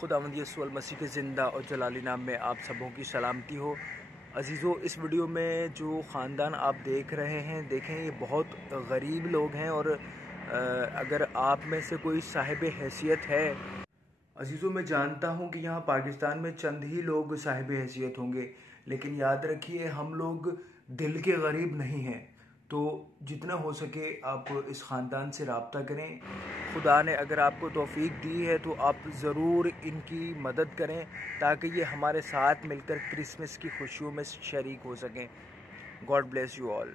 खुदावंद यीशु मसीह के ज़िंदा और जलाली नाम में आप सबों की सलामती हो। अजीज़ों, इस वीडियो में जो ख़ानदान आप देख रहे हैं, देखें ये बहुत गरीब लोग हैं और अगर आप में से कोई साहिब हैसियत है, अजीज़ों मैं जानता हूँ कि यहाँ पाकिस्तान में चंद ही लोग साहिब हैसियत होंगे, लेकिन याद रखिए हम लोग दिल के गरीब नहीं हैं। तो जितना हो सके आप इस ख़ानदान से रब्ता करें। खुदा ने अगर आपको तौफीक दी है तो आप ज़रूर इनकी मदद करें ताकि ये हमारे साथ मिलकर क्रिसमस की खुशियों में शरीक हो सकें। God bless you all.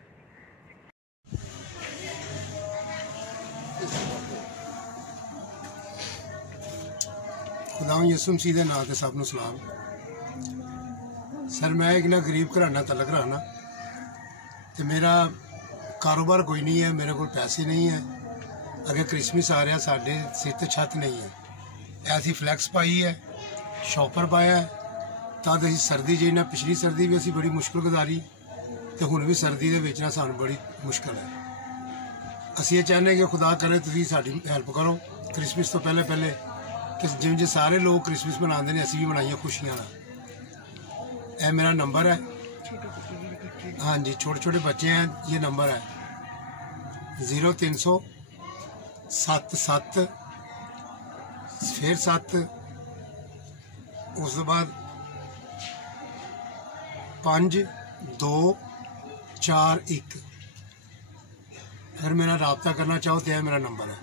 खुदा यीशु मसीह के नाम से सब नूं सलाम। सर मैं एक ना गरीब घराना तलक रहा तो मेरा कारोबार कोई नहीं है, मेरे को पैसे नहीं है। अगर क्रिसमस आ रहा साढ़े सिर ते छत नहीं है, ऐसी फ्लैक्स पाई है, शॉपर पाया है। तद असी सर्दी जी ना पिछली सर्दी भी असी बड़ी मुश्किल गुजारी तो हुण भी सर्दी दे विच ना सानूं बड़ी मुश्किल है। असी ये चाहते कि खुदा करे तुसीं साडी हैल्प करो क्रिसमस तो पहले पहले कि जिवें जे सारे लोग क्रिसमस मनाते हैं असी भी मनाइए खुशियां नाल। यह मेरा नंबर है। हाँ जी, छोटे छोटे बच्चे हैं। ये नंबर है 0300 77 फिर 7 उस बाद 5 2 4 1। अगर मेरा रब्ता करना चाहो तो यह मेरा नंबर है।